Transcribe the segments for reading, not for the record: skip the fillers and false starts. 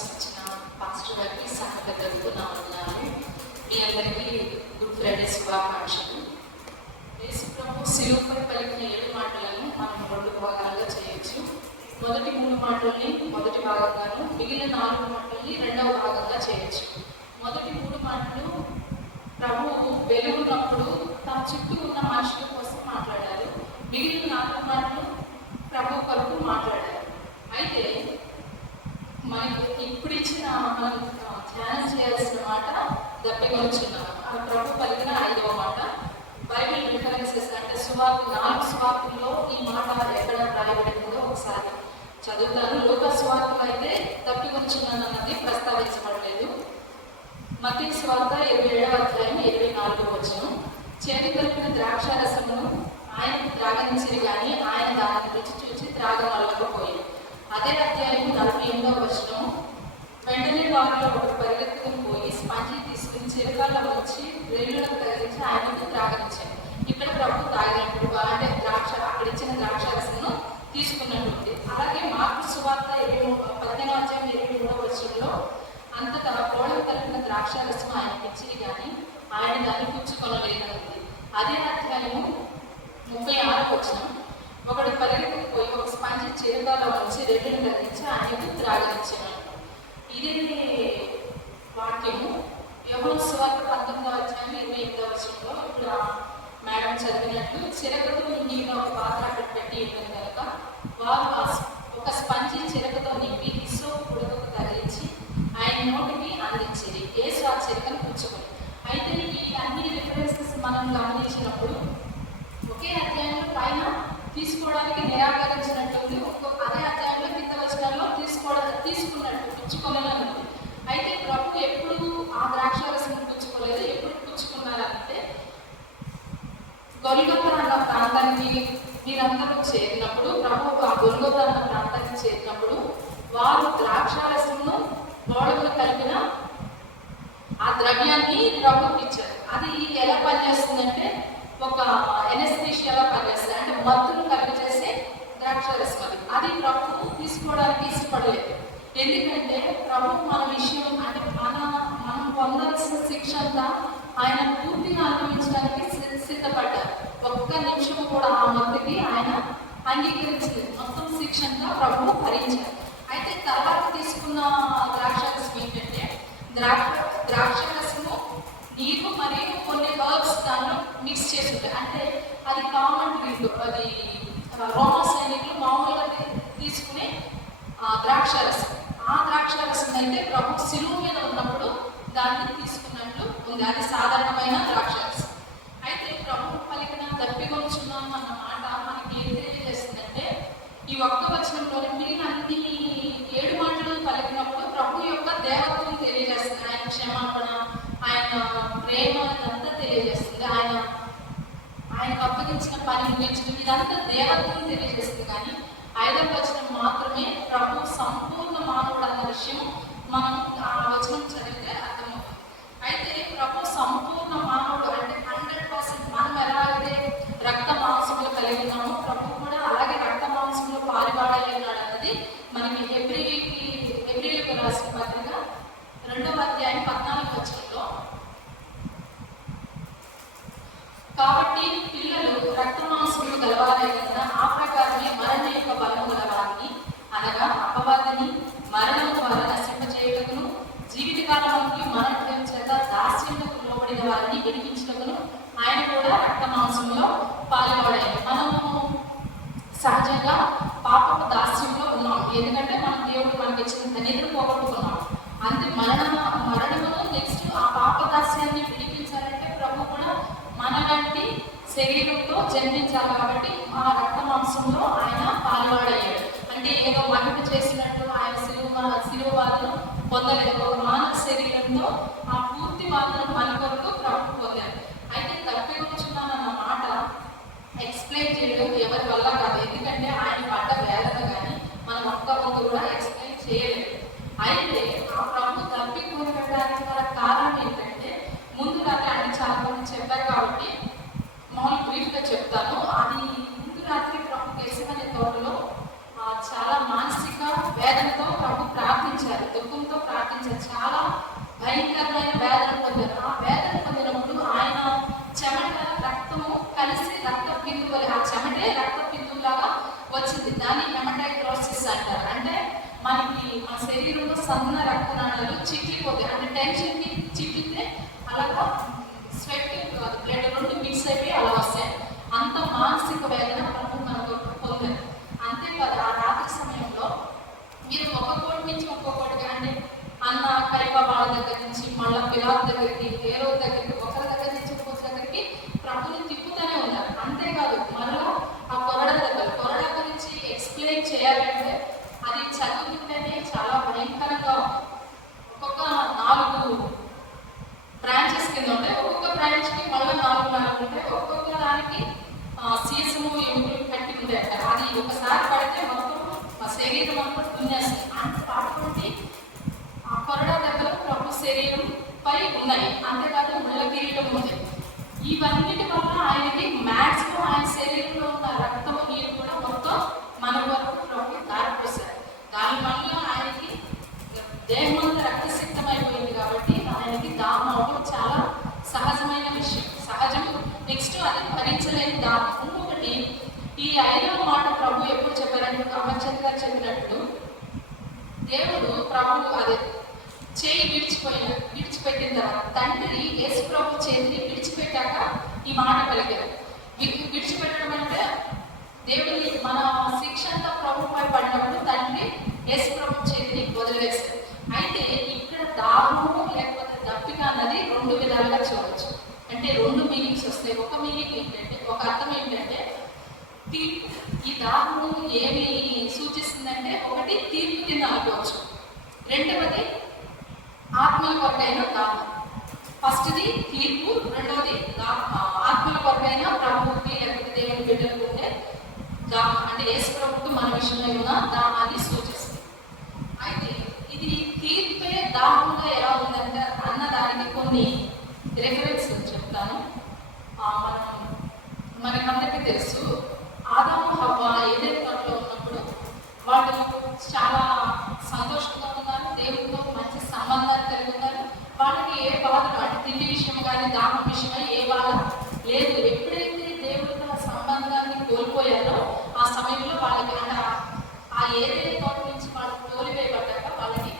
అవకాశం ఇచ్చిన పాస్టర్ గారికి సాగతకు నా వందనాలు. మీ అందరికీ గుడ్ ఫ్రైడే శుభాకాంక్షలు. యేసు ప్రభు శిలువపై పలికిన 7 మాటలను మనం 2 భాగాలుగా చేయొచ్చు. మొదటి 3 మాటల్ని మొదటి భాగంగాను, మిగిలిన 4 మాటల్ని రెండవ భాగంగా చేయొచ్చు. మొదటి 3 మాటలు ప్రభువు వెలుగున్నప్పుడు తన చుట్టూ ఉన్న మనుషుల కోసం మాట్లాడారు. మిగిలిన 4 మాటలు ప్రభు కొరకు మాట్లాడారు. అయితే మనకు ఇప్పుడు ఇచ్చిన మనం ధ్యానం చేయాల్సిన మాట దప్పికొచ్చున్నాము. ఆ ప్రభు పలికిన 5వ మాట. బైబిల్ రిఫరెన్సెస్ అంటే 4 సువార్తల్లో ఈ మాట ఎక్కడ రాయబడిందో ఒకసారి చదువుతాను. లూకా సువార్తలో అయితే దప్పికొచ్చున్నాను అన్నది ప్రస్తావించబడలేదు. మత్తయి సువార్త 27వ అధ్యాయం 24వ వచనం. చేతి కలిపిన ద్రాక్షారసమును ఆయనకు త్రాగనిచ్చిరి కానీ ఆయన దానిని రుచి చూచి త్రాగమలకపోయాడు. అదే అధ్యాయం 48వ వచనం. వెంటనే వారిలో ఒకడు పరిగెత్తుకుని పోయి స్పంజి తీసుకుని చిరకాల్లో వచ్చి రేళ్ళకు తగిలించి ఆయనకు త్రాగనిచ్చాడు. ఇక్కడ ప్రభు తాగినప్పుడు అంటే అక్కడ ఇచ్చిన ద్రాక్షారసమును తీసుకున్నట్టుంది. అలాగే మార్కు సువార్త 15వ అధ్యాయం 23వ వచనంలో అంతటా కోళ్ళకు కలిపిన ద్రాక్షారసం ఆయనకి ఇచ్చిరి కానీ ఆయన దాన్ని పుచ్చుకొనలేదన్నది. అదే అధ్యాయము 36వ వచనం. ఒకడు పరిగెత్తుకుపోయి ఒక స్పంజి చిరకాలో వచ్చి రెడ్డిని తగ్గించి ఆయనకు త్రాగనిచ్చాను. ఇదే వాక్యము యోహాను సువార్త 19వ అధ్యాయం 28వ వచనంలో ఇప్పుడు మేడం చదివినట్టు చిరకతో నిండిన ఒక పాత్ర అక్కడ పెట్టి ఉంటుంది కనుక వారు ఒక స్పంజి చిరకతో నింపి హిస్సోపు పుడకకు తగిలించి ఆయన నోటికి అందించేది. యేసు ఆ చిరకను పుచ్చుకొని. అయితే ఈ అన్ని రిఫరెన్సెస్ మనం గమనించినప్పుడు ఒకే అధ్యాయంలో పైన తీసుకోవడానికి నిరాకరించినట్టుంది, అదే అధ్యాయంలో కింద వచనాల్లో తీసుకున్నట్టు పుచ్చుకోలేని. అయితే ప్రభు ఎప్పుడు ఆ ద్రాక్షారసం పుచ్చుకోలేదు. ఎప్పుడు పుచ్చుకున్నారంటే గొల్గొతా అన్న ప్రాంతానికి వీరందరూ చేరినప్పుడు, ప్రభు ఆ గొల్గొతా అన్న ప్రాంతానికి చేరినప్పుడు వారు ద్రాక్షారసమును గోడకు కలిపిన ఆ ద్రవ్యాన్ని ప్రభుకి ఇచ్చారు. అది ఎలా పనిచేస్తుందంటే ఒక ఎనస్థీషియాగా పనిచేస్తుంది. అంటే మత్తును కలిగజేసే ద్రాక్షారసం అది ప్రభు తీసుకోవడానికి ఇష్టపడలేదు. ఎందుకంటే ప్రభు మన విషయం అంటే మనం పొందాల్సిన శిక్ష అంతా ఆయన పూర్తిగా అనుభవించడానికి సిద్ధపడ్డారు. ఒక్క నిమిషం కూడా ఆ మత్తుకి ఆయన అంగీకరించలేదు. మొత్తం శిక్ష అంతా ప్రభు భరించారు. అయితే తర్వాత తీసుకున్న ద్రాక్షారసం ఏంటంటే ద్రాక్షారసము నీరు మరియు కొన్ని హర్బ్స్ దానిలో మిక్స్ చేసి ఉంటాయి. అంటే అది కామన్ డ్రింక్. అది రోమా సైనికులు మామూలుగా తీసుకునే ద్రాక్షారసం. ఆ ద్రాక్షారసం అయితే ప్రభు శిలువ మీద ఉన్నప్పుడు దాన్ని తీసుకున్నట్లు ఉంది. అది సాధారణమైన ద్రాక్షారసం. అయితే ప్రభు పలికిన దప్పికొంచున్నాము అన్న మాట మనకి ఏం తెలియజేస్తుందంటే ఈ ఒక్క వచనంలోనే మిగిలిన అన్ని 7 మాటలు పలికినప్పుడు ప్రభు యొక్క దేవత్వం తెలియజేస్తుంది. ఆయన క్షమాపణ, ఆయన ప్రేమ ఇదంతా తెలియజేస్తుంది. ఆయనకు అప్పగించిన పని ముగించడం ఇదంతా దేవత్వం తెలియజేస్తుంది. కానీ 5వ వచనం మాత్రమే ప్రభు సంపూర్ణ మానవుడు అన్న విషయం మనం ఆ వచనం చదివితే అర్థమవుతుంది. అయితే ప్రభు సంపూర్ణ మానవుడు అంటే 100%. మనం ఎలా అయితే రక్త మాంసములు కలిగి ఉన్నామో ప్రభు కూడా అలాగే రక్త మాంసంలో పాలువాడై ఉన్నాడు అన్నది మనకి హెబ్రీయులకు రాసిన పత్రిక 2వ అధ్యాయం 14వ వచనంలో. కాబట్టి పిల్లలు రక్త మాంసములు గలవారై కదా ఆ ప్రకారమే మరణ యొక్క బలము గలవారిని అనగా అపవాదిని మరణం ద్వారా నశింపచేయుటకును జీవితకాలానికి మరణం చేత దాస్యములకు లోబడిన వారిని విడిపించుటకును ఆయన కూడా రక్త మాంసంలో పాల్గొడాయి. మనము సహజంగా పాపపు దాస్యంలో ఉన్నాం. ఎందుకంటే మన దేవుడు మనకి ఇచ్చిన ధన్యతను పోగొట్టుకున్నాం. అంతే మరణమును నెక్స్ట్ ఆ పాప దాస్యాన్ని విడిపించాలంటే ప్రభు కూడా మనలాంటి శరీరంతో జన్మించాలి. కాబట్టి ఆ రక్త మాంసంలో ఆయన పాల్గొడాడు. అంటే ఏదో మహిమ చేసినట్టు ఆయన శిలువ బాధను పొందలేదు. ఒక మానవ శరీరంతో ఆ పూర్తి బాధను మన కొరకు ప్రభు పొందారు. అయితే తప్పికొచ్చున్నానన్న మాట ఎక్స్ప్లెయిన్ చేయడం ఎవరి వల్ల కాదు. ఎందుకంటే ఆయన పడ్డ వేదన కానీ మనం ఒక్క కూడా ఎక్స్ప్లెయిన్ చేయలేదు. అయితే ఆ ప్రభు తప్పికొనడానికి గల కారణం ఏంటంటే ముందు రాత్రి ఆయన చాలా మంది చెప్పారు కాబట్టి మామూలు బ్రీఫ్గా చెప్తాను. అది ముందు రాత్రి ప్రభు గెత్సెమనే తోటలో చాలా మానసిక వేదనతో ప్రభు ప్రార్థించారు, దుఃఖంతో పిలాత్ దగ్గరికి, హేరోదు దగ్గరికి, ఒకరి దగ్గర నుంచి ఇంకొక దగ్గరికి ప్రభుని తిప్పుతూనే ఉన్నారు. అంతేకాదు మరలా ఆ కొరడ గురించి ఎక్స్ప్లెయిన్ చేయాలంటే అది చదువుతుంటేనే చాలా భయంకరంగా ఒక్కొక్క 4 బ్రాంచెస్ కింద ఉంటాయి. ఒక్కొక్క బ్రాంచ్కి మళ్ళీ 4 ఉంటాయి. ఒక్కొక్క దానికి సీసము ఎముకలు పెట్టి ఉంటాయి. అది ఒకసారి పడితే మొత్తం శరీరం అంతా దున్నేస్తుంది. అటువంటి ఆ కొరడా దెబ్బలు ప్రభు శరీరం పై ఉన్నాయి. అంతేకాదు ముళ్ళ కిరీటం ఉంది. ఇవన్నిటి వల్ల ఆయనకి మ్యాక్సిమం ఆయన శరీరంలో ఉన్న రక్తము నీరు కూడా మొత్తం మన వరకు ప్రభు దారిపోసారు. దానివల్ల ఆయనకి దేహం అంతా రక్తసిక్తమైపోయింది. కాబట్టి ఆయనకి దాహం అవ్వడం చాలా సహజమైన విషయం, సహజం. నెక్స్ట్ అది భరించలేని దాహం. ఇంకొకటి, ఈ 5వ మాట ప్రభు ఎప్పుడు చెప్పారంటే అమర్చంద్ గారు చెప్పినట్టు, దేవుడు ప్రభు అదే చేయి విడిచిపెట్టిన తర్వాత తండ్రి యేసు ప్రభు చేతిని విడిచిపెట్టాక ఈ మాట పలికారు. విడిచిపెట్టడం అంటే దేవుని మన శిక్ష అంతా ప్రభుపై పడినప్పుడు తండ్రి యేసు ప్రభు చేతిని వదిలివేశారు. అయితే ఇక్కడ దాహము లేకపోతే దప్పిక అన్నది 2 విధాలుగా చూడవచ్చు. అంటే 2 మీనింగ్స్ వస్తాయి. ఒక మీనింగ్ ఏంటంటే, ఒక అర్థం ఏంటంటే తీర్పు. ఈ దాహము ఏమి సూచిస్తుందంటే, ఒకటి తీర్పు కింద అనుకోవచ్చు, రెండవది ఆత్మల కొరకైన దాహం. ఫస్ట్ది తీర్పు, రెండవది ఆత్మల కొరకైన ప్రభువుకి లేకపోతే దేవుని బిడ్డలకు ఉండే దాహం. అంటే యేసు ప్రభువుకి మన విషయంలో ఉన్న దాహాన్ని సూచిస్తుంది. అయితే ఇది తీర్పే దాహంగా ఎలా ఉందంటే అన్న దానికి కొన్ని రెఫరెన్స్ చెప్తాను. మనకందరికీ తెలుసు, ఆదాము హవ్వ ఏదైతే తోటలో ఉన్నప్పుడు వాళ్ళు చాలా సంతోషంగా ఉన్నారు, దేవుడితో మంచి సంబంధాలు కలిగి ఉన్నారు. వాళ్ళకి ఏ బాధలు అంటే తిండి విషయం కానీ దాహం విషయమై ఏ బాధ లేదు. ఎప్పుడైతే దేవుడితో సంబంధాన్ని కోల్పోయారో ఆ సమయంలో వాళ్ళకి అంటే ఆ ఏదైతే తోట నుంచి వాళ్ళు తోలివేయబడ్డాక వాళ్ళకి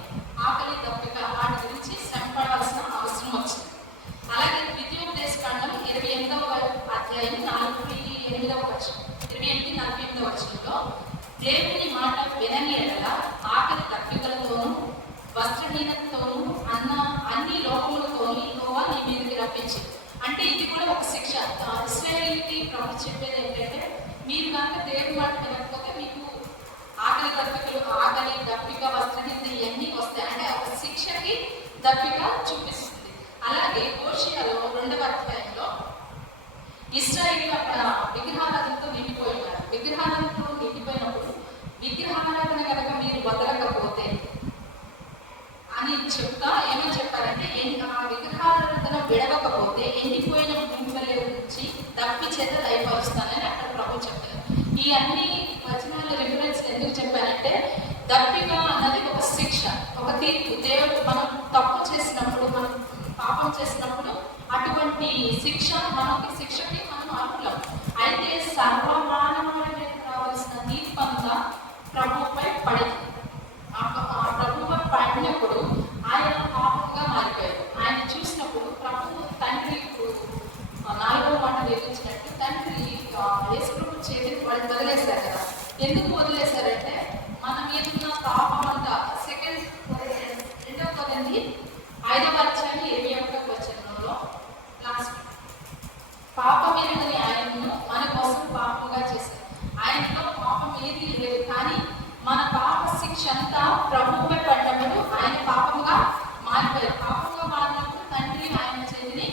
ఆకలి దప్పిక వాటి గురించి శ్రమపడాల్సిన అవసరం వచ్చింది. అలాగే ద్వితీయోపదేశకాండం 28వ అధ్యాయం 48వ వచనం, 28-48వ వచనంలో దేవుని మాట వినని ఎడల ఆకలి దప్పికలతోనూ వస్త్రహీనతతోనూ అన్ని లోకములతోనూ యెహోవా నీ మీదకి రప్పించింది. అంటే ఇది కూడా ఒక శిక్ష. ఇశ్రాయేలుకి ప్రభు చెప్పేది ఏంటంటే, మీరు కనుక దేవుని మాట వినకపోతే మీకు ఆకలి దప్పిక వస్త్రహీనత ఇవన్నీ వస్తాయి. అంటే ఒక శిక్షకి దప్పిక చూపిస్తుంది. అలాగే హోషేయలో 2వ అధ్యాయంలో ఇశ్రాయేలు అక్కడ విగ్రహారాధనతో నిండిపోయినారు. విగ్రహారాధనతో నిండిపోయినప్పుడు విగ్రహారాధన కనుక మీరు వదలకపోతే అని చెప్తా ఏమని చెప్పారంటే, ఆ విగ్రహారాధన విడవకపోతే ఎండిపోయిన భూమిలో నుంచి దప్పి చేత దయపరుస్తానని అక్కడ ప్రభు చెప్పారు. ఈ అన్ని వచనాల రిఫరెన్స్ ఎందుకు చెప్పారంటే, దప్పిక అన్నది ఒక శిక్ష, ఒక తీర్పు. దేవుడు మనం తప్పు చేసినప్పుడు, మనం పాపం చేసినప్పుడు అటువంటి శిక్షకి మనం అర్హులం. అయితే సర్వమానవాళి మీద రావాల్సిన తీర్పు అంతా ప్రభుపై పడింది. ఆ ప్రభుపై పడినప్పుడు ఆయన పాపంగా మారిపోయారు. ఆయన చూసినప్పుడు ప్రభు తండ్రి 4వ మాట వివరించినట్టు తండ్రి యేసు ప్రభు చేతిని వాళ్ళు వదిలేశారు కదా. ఎందుకు వదిలేశారంటే, మన మీద ఉన్న పాపం అంతా 2 కొరింథీ 5వ అధ్యాయం 21వ వచనంలో లాస్ట్, పాపం ఎరుగని ఆయనను మన కోసం పాపంగా చేశారు. ఆయనలో పాపం ఏది లేదు, కానీ మన పాప శిక్ష అంతా ప్రభువుపై పడ్డప్పుడు ఆయన పాపంగా మారిపోయారు. పాపంగా మారినప్పుడు తండ్రి ఆయన చేతిని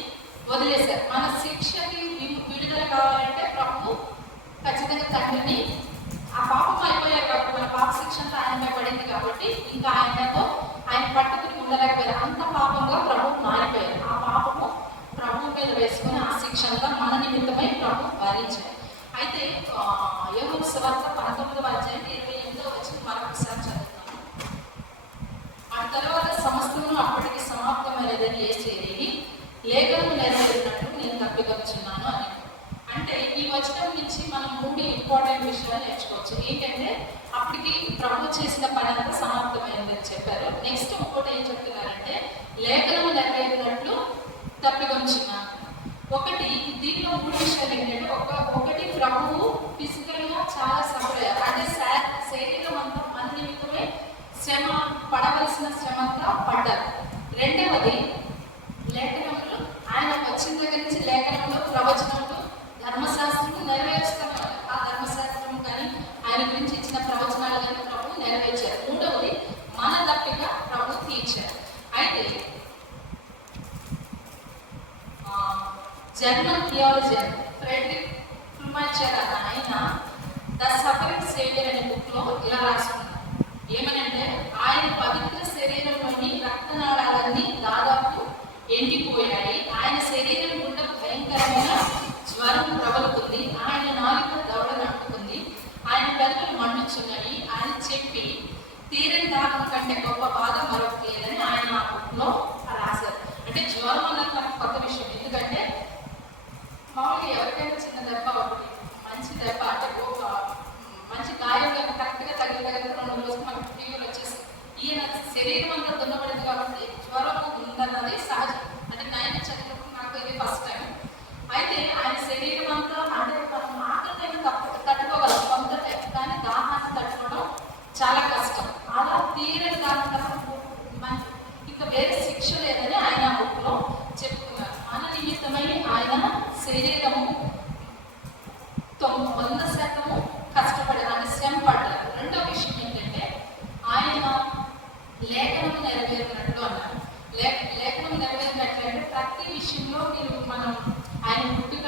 వదిలేశారు. మన శిక్షకి విడుదల కావాలంటే ప్రభు ఖచ్చితంగా తండ్రిని, ఆ పాపం అయిపోయారు కాబట్టి మన పాప శిక్ష అంతా ఆయనపై పడింది కాబట్టి ఇంకా ఆయన పట్టుకుని ఉండలేకపోయారు. అంత పాపంగా ప్రభు మారిపోయారు. ఆ పాపము ప్రభు మీద వేసుకుని ఆ శిక్ష అంతా మన నిమిత్తమై ప్రభు భరించారు. అయితే యోహాను సువార్త 19వ అధ్యాయం 28వ వచనం మరొకసారి చదువుతాను. ఆ తర్వాత సమస్తము అప్పటికి సమాప్తమైనదని యేసు ఎరిగి లేఖనము నెరవేరినట్టు నేను తప్పికొచ్చున్నాను అని. అంటే ఈ వచనం నుంచి మనం 3 ఇంపార్టెంట్ విషయాలు నేర్చుకోవచ్చు. ఏంటంటే, అప్పటికి ప్రభు చేసిన పని అంతా సమాప్తమైందని చెప్పారు. నెక్స్ట్ ఇంకోటి ఏం చెప్తున్నారంటే, లేఖనము నెరవేరినట్లు తప్పికొచ్చున్నాను. ఒకటి, దీనిలో 3 విషయాలు ఏంటంటే, ఒకటి ప్రభువు ఫిజికల్గా చాలా సఫర్ అయ్యారు. అంటే శరీరం అంతా మన నిమిత్తమే పడవలసిన శ్రమ అంతా పడ్డారు. రెండవది, జర్మన్ థియాలజియన్ ఫ్రెడరిక్ ఫ్లూమాచర్ అన్న ఆయన ద సఫరింగ్ సేవియర్ అనే బుక్లో ఇలా రాసుకున్నారు. ఏమనంటే ఆయన పవిత్ర శరీరంలోని రక్తనాళాలన్నీ దాదాపు ఎండిపోయాయి. ఆయన శరీరం గుండా భయంకరమైన జ్వరం ప్రబలుతుంది. ఆయన నాలుక దవడనంటుకుంది. ఆయన పెదవులు మండుచున్నవి. ఆయన చెప్పి తీరని దాహం కంటే గొప్ప బాధ మరొకటి లేదని ఆయన ఆ బుక్లో రాశారు. అంటే జ్వరం అన్నది మనకు కొత్త విషయం. ఎందుకంటే మామూలుగా ఎవరికైనా చిన్న దెబ్బ ఒకటి మంచి దెబ్బ అంటే మంచి గాయం కరెక్ట్గా తగిలితే కనుక 2 రోజులు మనకు ఫీవర్ వచ్చేసి ఈయన శరీరం అంతా దున్నబడింది కాబట్టి జ్వరం ఉందన్నది సహజం. అంటే నేను చదివినప్పుడు నాకు ఇది ఫస్ట్ టైం. అయితే ఆయన శరీరం అంతా అంటే ఆకలిని తట్టుకోగలరు కొంత, కానీ దాహాన్ని తట్టుకోవడం చాలా కష్టం. అలా తీరని దాని ఇంకా వేరే శిక్ష లేదని ఆయన బుక్లో చెప్పుకున్నారు. మన నిమిత్తమై ఆయన శరీరము 100% కష్టపడారు, అంటే శ్రమ పడ్డారు. రెండో విషయం ఏంటంటే ఆయన లేఖనం నెరవేరినట్లు అన్నారు. లేఖనం నెరవేరినట్లంటే ప్రతి విషయంలో మనం ఆయన పుట్టుక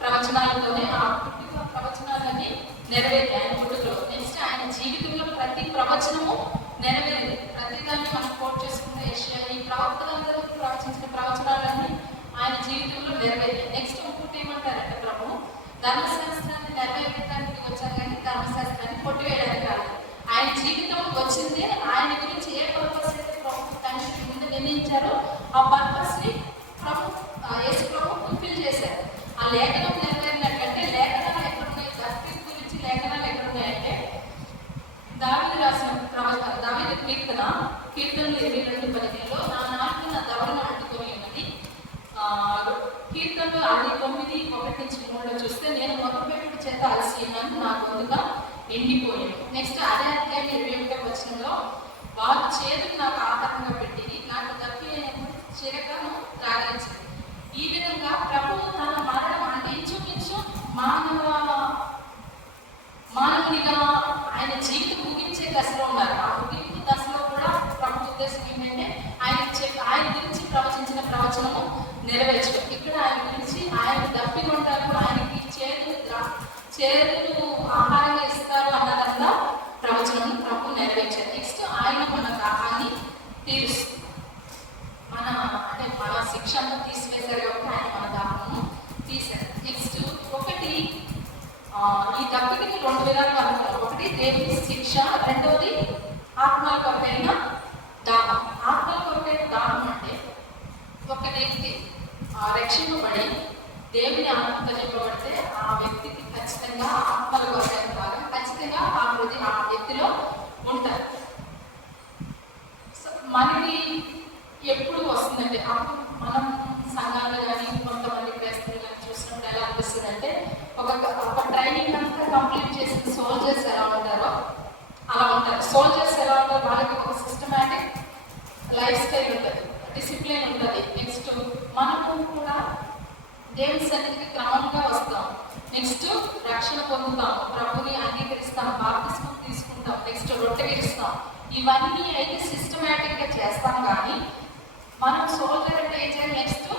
ప్రవచనాలతోనే ఆ పుట్టుక ప్రవచనాలన్నీ నెరవేరి ఆయన పుట్టుకలో. నెక్స్ట్ ఆయన జీవితంలో ప్రతి ప్రవచనము నెరవేరింది. ప్రతిదాన్ని మనం కోట్ చేసుకున్న యెషయా ఈ ప్రవక్తలందరూ ప్రవచించిన ప్రవచనాలన్నీ ఆయన జీవితంలో నెరవేరాయి. నెక్స్ట్ ఇంకోటి ఏమంటారంటే ప్రభు ధర్మశాస్త్రాన్ని నెరవేర్చడానికి వచ్చారు, కానీ ధర్మశాస్త్రాన్ని కొట్టివేయడానికి కాదు. ఆయన జీవితం వచ్చింది ఆయన గురించి ఏ పర్పస్ అయితే ప్రభు తండ్రి ముందు నిర్ణయించారో ఆ పర్పస్ ని యేసు ప్రభు ఫుల్ఫిల్ చేశారు. ఆ లేఖనం నెరవేరినట్లంటే లేఖనాలు ఎక్కడున్నాయి, జస్టిస్ గురించి లేఖనాలు ఎక్కడున్నాయంటే దావీదు రాసిన దావీదు కీర్తనలు 22:15 నా నాలుగు నా దవడను అంటుకొని ఉన్నది. కీర్తనలు 9:1-3 చూస్తే నేను మొదలుపెట్టుడు చేత అలసి ఉన్నాను, నా గొంతుగా ఎండిపోయాను. నెక్స్ట్ అదే అధ్యాయం 21 వారు చేతులు నాకు ఆహారంగా పెట్టింది, నాకు దప్పి చిరకను తాగించింది. ఈ విధంగా ప్రభువు తన మరణం అంటే ఇంచుమించు మానవునిగా ఆయన జీవితం ముగించే దశలో ఉన్నారు. ఆ ముగింపు దశలో కూడా ప్రభు ఉద్దేశం ఏంటంటే ఆయన గురించి ప్రవచించిన ప్రవచనము నెరవేర్చడం. ఇక్కడ ఆయన గురించి ఆయన దప్పిగా ఉంటారు, ఆయనకి చేతులు ఆహారంగా ఇస్తారు అన్నదంతా ప్రవచనం ప్రభు నెరవేర్చారు. నెక్స్ట్ ఆయన మన దాహాన్ని తీరుస్తుంది. మన శిక్షను తీసివేశారు కాబట్టి ఆయన మన దాహము తీశారు. నెక్స్ట్ ఈ దప్పికకి 2 విధాలు అనుకున్నారు. ఒకటి దేవుని శిక్ష, రెండవది ఆత్మల కొరకైన దాహం. ఆత్మల కొరకైన దాహం అంటే ఒక వ్యక్తి రక్షింపబడి దేవుని ఆత్మతో నింపబడితే ఆ వ్యక్తికి ఖచ్చితంగా ఆత్మల కొరకైన దాహం ఖచ్చితంగా ఆ వ్యక్తిలో ఉంటారు. సో మనకి ఎప్పుడు వస్తుందంటే అప్పుడు మనం సంఘాలు కానీ కొంతమంది క్రైస్తవులు కానీ చూసినప్పుడు ఎలా అనిపిస్తుంది అంటే ఒక ట్రైనింగ్ అంతా కంప్లీట్ చేసిన సోల్జర్స్ ఎలా ఉంటారో అలా ఉంటారు. సోల్జర్స్ ఎలా ఉంటారు, వాళ్ళకి ఒక సిస్టమాటిక్ లైఫ్ స్టైల్ ఉంటుంది, డిసిప్లిన్ ఉంటుంది. నెక్స్ట్ మనము కూడా దేవుని సన్నిధికి క్రమంగా వస్తాం. నెక్స్ట్ రక్షణ పొందుతాం, ప్రభుని అంగీకరిస్తాం, బాప్తిస్మం తీసుకుంటాం, నెక్స్ట్ రొట్టె విరుస్తాం. ఇవన్నీ అయితే సిస్టమాటిక్గా చేస్తాం. కానీ మనం సోల్జర్ అంటే ఏం చేయాలి, నెక్స్ట్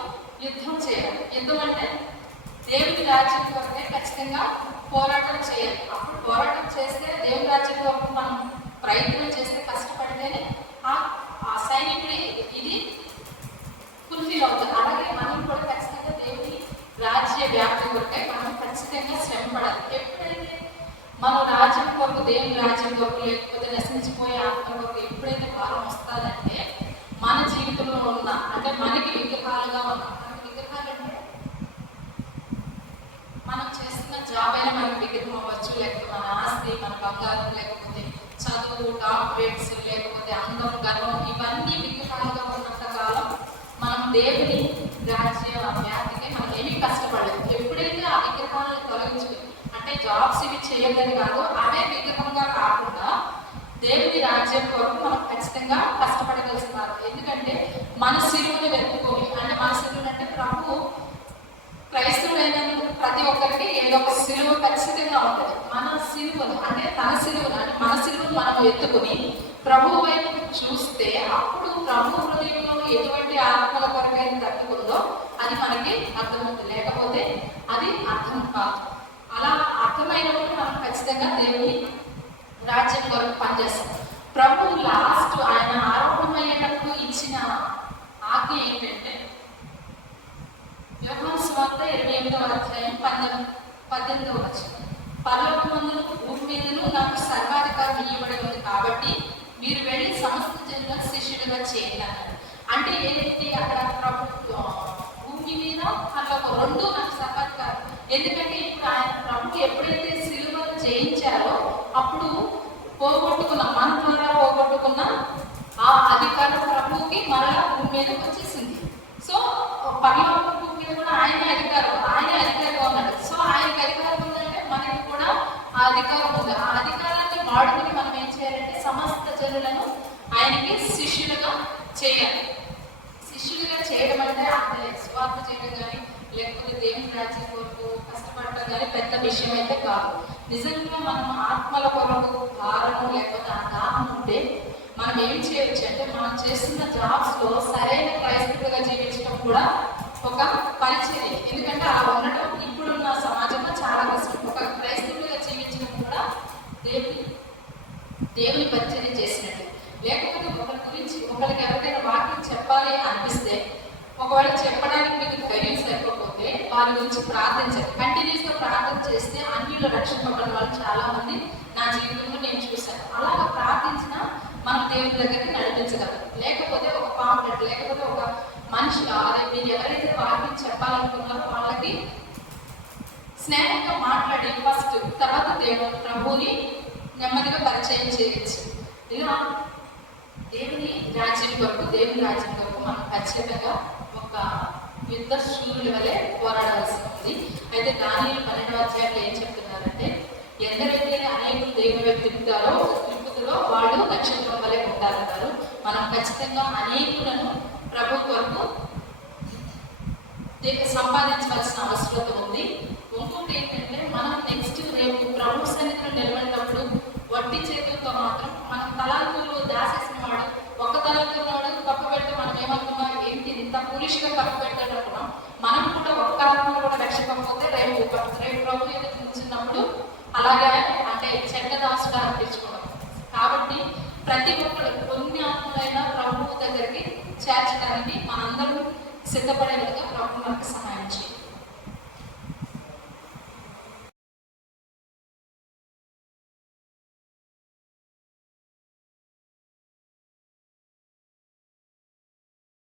యుద్ధం చేయాలి. ఎందుకంటే దేవుని రాజ్యం కొరకే ఖచ్చితంగా పోరాటం చేయాలి. అప్పుడు పోరాటం చేస్తే దేవుని రాజ్యం కొరకు మనం ప్రయత్నం చేస్తే కష్టపడితేనే ఆ సైనికుడి ఇది ఫుల్ఫిల్ అవుతుంది. అలాగే మనం కూడా ఖచ్చితంగా దేవుని రాజ్య వ్యాప్తి కొరకే మనం ఖచ్చితంగా శ్రమ పడాలి. ఎప్పుడైతే మనం రాజ్యం కొరకు దేవుని రాజ్యం కొరకు లేకపోతే నశించిపోయే ఆత్మ కొరకు ఎప్పుడైతే భారం వస్తుందంటే మన జీవితంలో ఉన్న అంటే మనకి విగ్రహాలుగా ఉన్నాం. మనకి విగ్రహాలు అంటే మనం చేస్తున్న జాబ్ అయినా మనకి విగ్రహం అవ్వచ్చు, లేకపోతే మన ఆస్తి, మన బంగారం, లేకపోతే చదువు, డాక్టరేట్స్, లేకపోతే అందం, గర్వం, ఇవన్నీ విగ్రహాలుగా ఉన్నంత కాలం మనం దేవుని రాజ్య వ్యాధికి మనం ఏమీ కష్టపడలేదు. ఎప్పుడైతే ఆ విగ్రహాలను తొలగించుకుని అంటే జాబ్స్ ఇవి చేయలేదు కాదు, అవే విగ్రహంగా కాకుండా దేవుని రాజ్యం కొరకు మనం ఖచ్చితంగా కష్టపడగలుగుతున్నారు. ఎందుకంటే మన సిలువను వెతుక్కొని, అంటే మన సిలువను అంటే ప్రభు క్రైస్తవుడైన ప్రతి ఒక్కరికి ఏదో ఒక సిలువ ఖచ్చితంగా ఉంటుంది. మన సిలువను అంటే తన సిలువను అంటే మన సిలువను మనం ఎత్తుకుని ప్రభు వైపు చూస్తే అప్పుడు ప్రభు హృదయంలో ఎటువంటి ఆత్మల కొరకైనా తట్టుకుందో అది మనకి అర్థమవుతుంది. లేక రాజ్యం కొరకు పనిచేస్తాం. ప్రభు లాస్ట్ ఆయన ఆరోపణమయ్యేటప్పుడు ఇచ్చిన ఆజ్ఞ ఏంటంటే యోహాను సువార్త 28వ అధ్యాయం 18వ వచనం, పరలోకమందును భూమి మీదను నాకు సర్వాధికారం ఇవ్వబడి ఉంది, కాబట్టి మీరు వెళ్ళి సమస్త జనుల శిష్యులుగా చేయాలి. అంటే ఏంటి అక్కడ ప్రభు భూమి మీద పరలోకం రెండు నాకు సర్వాధికారం. ఎందుకంటే ఇప్పుడు ఆయన ప్రభు ఎప్పుడైతే సిలువను జయించారో అప్పుడు పోగొట్టుకున్న మన ద్వారా పోగొట్టుకున్న ఆ అధికారం ప్రభువుకి మరలా భూమి మీదకి వచ్చేసింది. సో పరలోక భూమి మీద కూడా ఆయనే అధికారంగా ఉన్నాడు. సో ఆయనకి అధికారం ఉందంటే మనకి కూడా ఆ అధికారం ఉంది. ఆ అధికారాన్ని వాడుకుని మనం ఏం చేయాలంటే సమస్త జనులను ఆయనకి శిష్యులుగా చేయాలి. శిష్యులుగా చేయడం అంటే అంటే స్వార్థ చేయడం కానీ లేకపోతే దేవుని రాజ్యం కొరకు కష్టపడటం కానీ పెద్ద విషయం అయితే కాదు. నిజంగా మనం ఆత్మల కొరకు భారము లేకపోతే ఆ దాహం ఉంటే మనం ఏం చేయవచ్చు అంటే మనం చేస్తున్న జాబ్స్ లో సరైన క్రైస్తవులుగా జీవించడం కూడా ఒక పరిచర్య. ఎందుకంటే అలా ఉండటం ఇప్పుడున్న సమాజంలో చాలా కష్టం. ఒక క్రైస్తవులుగా జీవించడం కూడా దేవుని పరిచర్య చేసినట్టు. లేకపోతే ఒకరి గురించి ఒకరికి ఎవరికైనా వాక్యం చెప్పాలి అనిపిస్తే ఒకవేళ చెప్పడానికి మీకు ధైర్యం సరిపోతే వారి గురించి ప్రార్థించాలి. కంటిన్యూస్ గా ప్రార్థన చేస్తే అన్నిలో రక్షింపబడిన వాళ్ళు చాలా మంది నా జీవితంలో నేను చూశాను. అలాగా ప్రార్థించిన మనం దేవుని దగ్గరికి నడిపించగలం. లేకపోతే ఒక పాంప్లెట్ లేకపోతే ఒక మనిషి కావాలి, మీరు ఎవరైతే వాక్యం చెప్పాలనుకున్నారో వాళ్ళకి స్నేహంగా మాట్లాడి ఫస్ట్, తర్వాత దేవుని ప్రభుని నెమ్మదిగా పరిచయం చేయొచ్చు. ఇలా దేవుని రాజ్యం కొరకు మనం ఖచ్చితంగా ఒక యుద్ధ శూరుల వలె పోరాడాల్సి ఉంది. అయితే దానియేలు 12వ అధ్యాయంలో ఏం చెప్తున్నారంటే ఎందరైతే అనేకులు దేవుని వైపు తిప్పుతారో వాళ్ళు నక్షత్రం వలె ఉంటారన్నారు. మనం ఖచ్చితంగా అనేకులను ప్రభు కొరకు సంపాదించవలసిన అవసరం ఉంది. ఇంకొకటి ఏంటంటే మనం నెక్స్ట్ రేపు ప్రభు సన్నిధిలో నిలబడినప్పుడు వడ్డీ చేతులతో మాత్రం మనం తలాంతులు దాసేసిన వాడు ఒక తలాంతుల వాడు కప్పు పెడితే మనం ఏమనుకున్నాం, ఏంటి ఇంత పూలిష్గా కప్పు పెట్టేటట్టున్నాం. మనం కూడా ఒక్క ఆత్మలో కూడా రక్షకపోతే రేపు ప్రభు ఎదురు నిలిచినప్పుడు అలాగే అంటే చెడ్డ దాసుగా అనిపించుకోవడం. కాబట్టి ప్రతి ఒక్కరు కొన్ని ఆత్మలైనా ప్రభువు దగ్గరికి చేర్చడానికి మనందరూ సిద్ధపడేలాగా ప్రభు మనకు సహాయం చేయాలి.